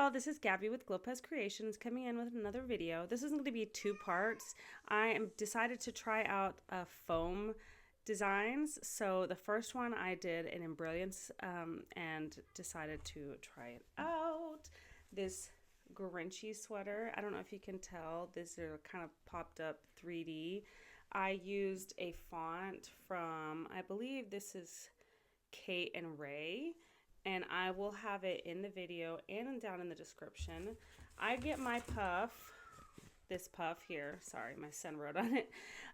y'all, this is Gabby with Glopez Creations coming in with another video. This is going to be 2 parts. I am decided to try out foam designs. So the first one I did in embrilliance and decided to try it out. This Grinchy sweater. I don't know if you can tell. These are kind of popped up 3D. I used a font from, I believe this is Kate and Ray. And I will have it in the video and down in the description. I get my puff, this puff here, sorry, my son wrote on it.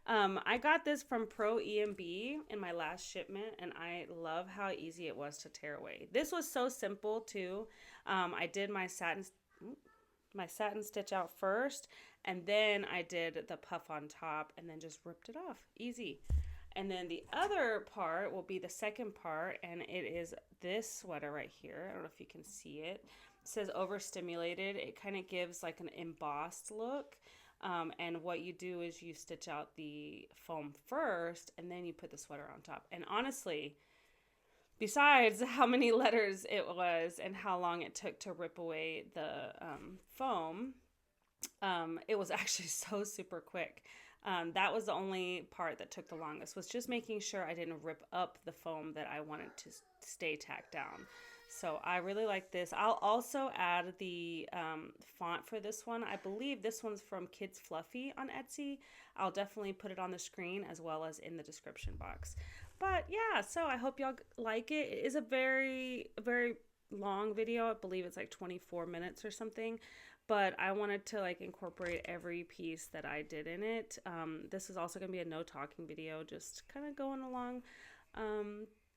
I got this from proemb in my last shipment, and I love how easy it was to tear away. This was so simple too. I did my satin stitch out first, and then I did the puff on top, and then just ripped it off, easy. And then the other part will be the second part, and it is this sweater right here. I don't know if you can see it. It says overstimulated. It kind of gives like an embossed look. And what you do is you stitch out the foam first, and then you put the sweater on top. And honestly, besides how many letters it was and how long it took to rip away the foam, it was actually so super quick. That was the only part that took the longest, was just making sure I didn't rip up the foam that I wanted to stay tacked down. So I really like this. I'll also add the font for this one. I believe this one's from Kids Fluffy on Etsy. I'll definitely put it on the screen as well as in the description box. But yeah, so I hope y'all like it. It is a very, very long video. I believe it's like 24 minutes or something. But I wanted to like incorporate every piece that I did in it. This is also going to be a no talking video, just kind of going along.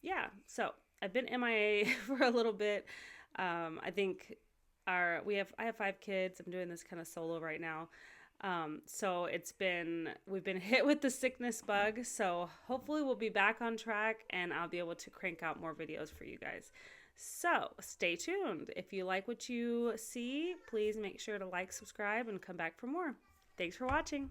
Yeah, so I've been MIA for a little bit. I think I have 5 kids. I'm doing this kind of solo right now. So we've been hit with the sickness bug. So hopefully we'll be back on track and I'll be able to crank out more videos for you guys. So stay tuned. If you like what you see, please make sure to like, subscribe, and come back for more. Thanks for watching.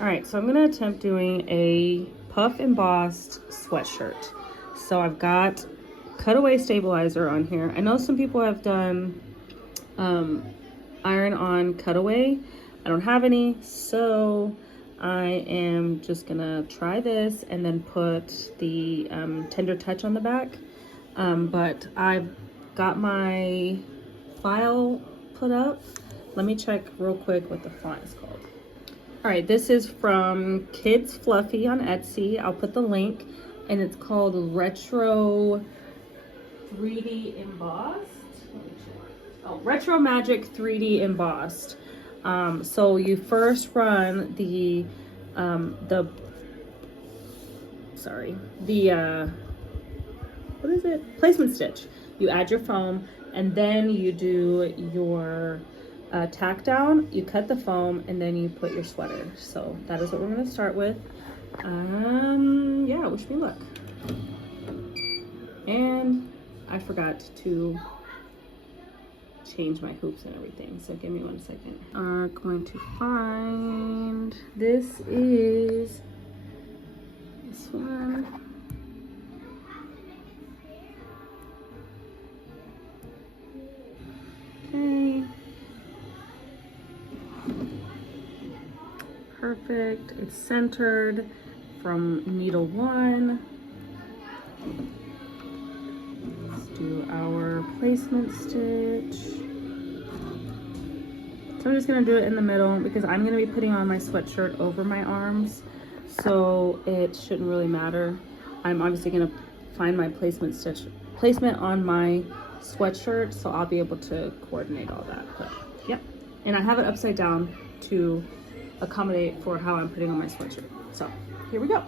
All right, so I'm gonna attempt doing a puff embossed sweatshirt. So I've got cutaway stabilizer on here. I know some people have done iron on cutaway. I don't have any, so I am just gonna try this and then put the tender touch on the back. But I've got my file put up. Let me check real quick what the font is called. All right, this is from Kids Fluffy on Etsy. I'll put the link, and it's called Retro 3D Embossed. Let me check. Oh, Retro Magic 3D Embossed. So you first run the what is it? Placement stitch. You add your foam, and then you do your tack down, you cut the foam, and then you put your sweater. So that is what we're going to start with. Yeah, wish me luck. And I forgot to change my hoops and everything, so give me 1 second. Are going to find, this is this one. Okay. Perfect. It's centered from needle 1. Let's do our placement stitch. So I'm just going to do it in the middle because I'm going to be putting on my sweatshirt over my arms, so it shouldn't really matter. I'm obviously going to find my placement on my sweatshirt, so I'll be able to coordinate all that. But yep, and I have it upside down to accommodate for how I'm putting on my sweatshirt. So here we go.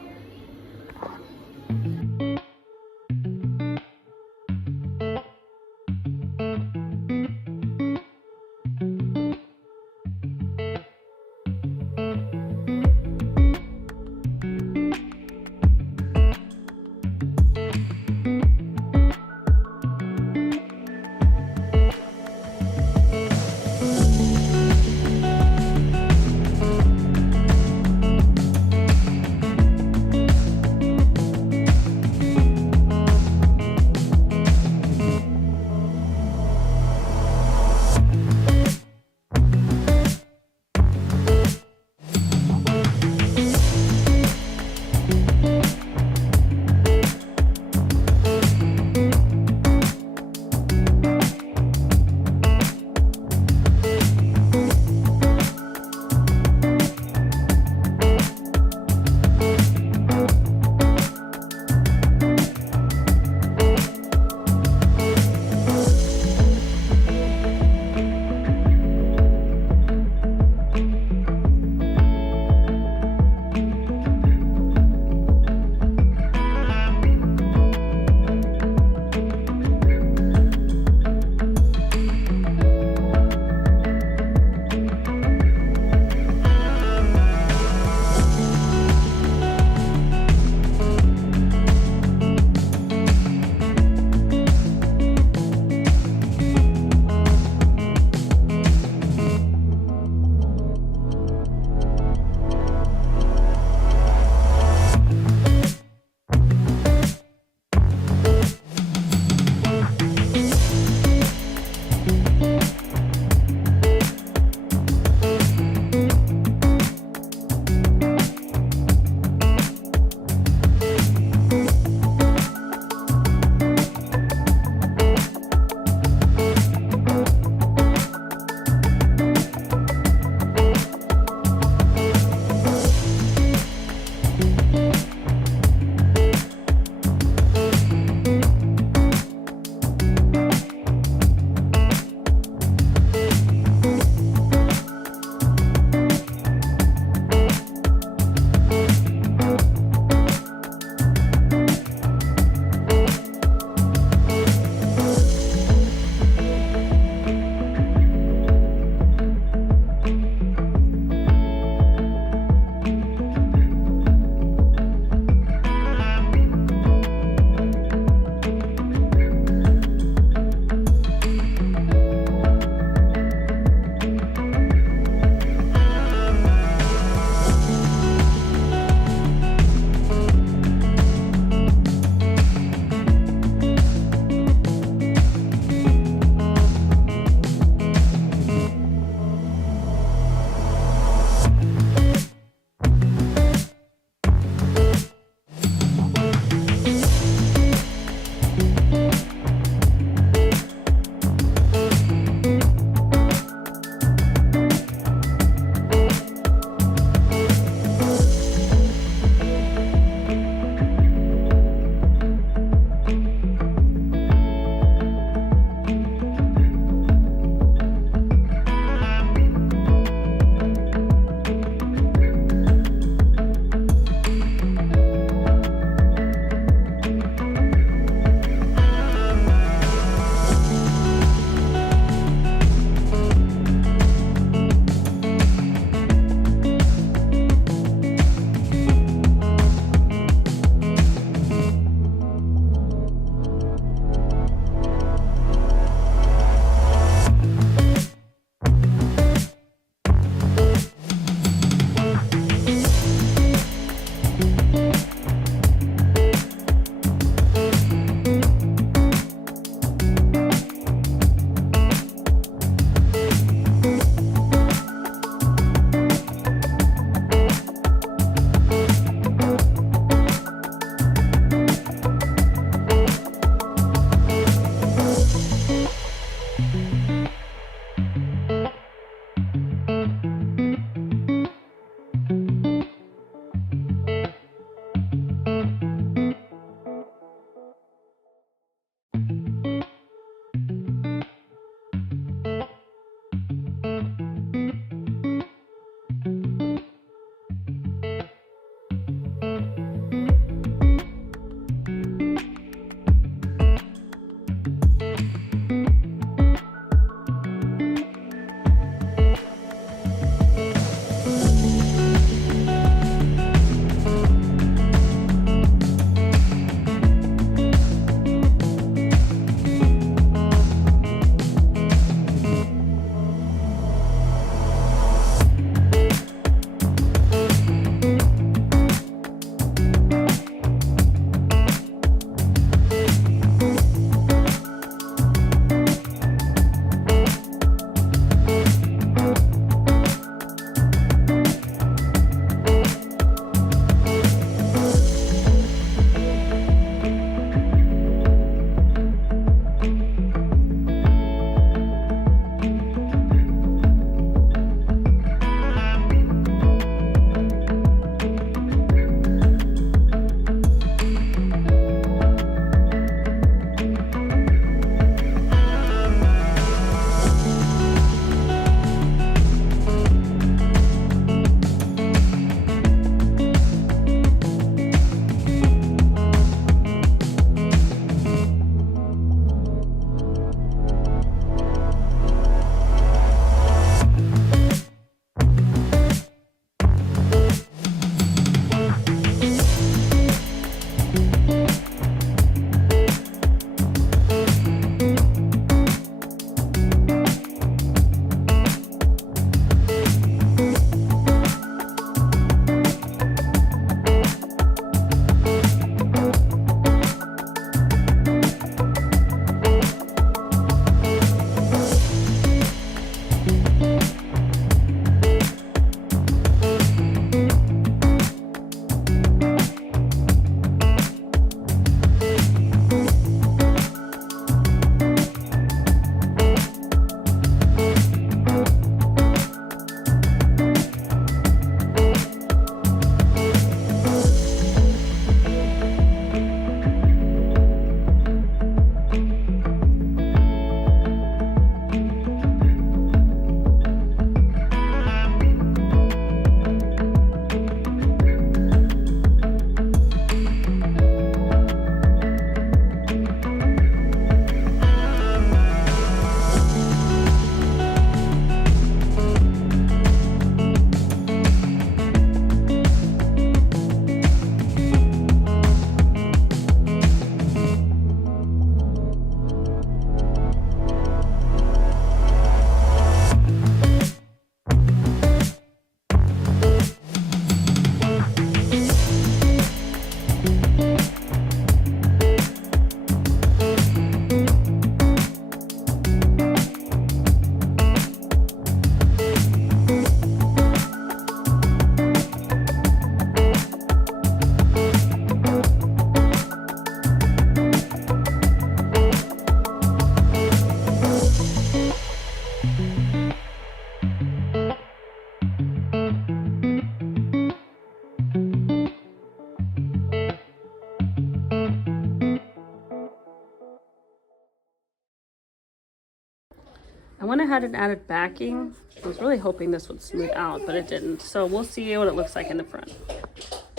I went ahead and added backing. I was really hoping this would smooth out, but it didn't. So we'll see what it looks like in the front.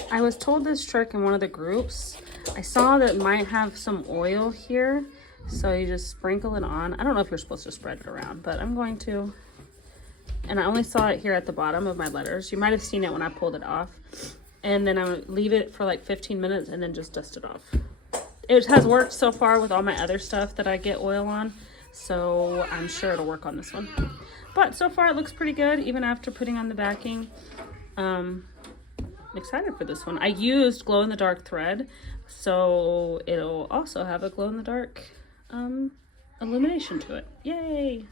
I was told this trick in one of the groups. I saw that it might have some oil here. So you just sprinkle it on. I don't know if you're supposed to spread it around, but I'm going to. And I only saw it here at the bottom of my letters. You might have seen it when I pulled it off. And then I would leave it for like 15 minutes and then just dust it off. It has worked so far with all my other stuff that I get oil on. So I'm sure it'll work on this one. But so far it looks pretty good, even after putting on the backing. I'm excited for this one. I used glow-in-the-dark thread, so it'll also have a glow-in-the-dark illumination to it. Yay!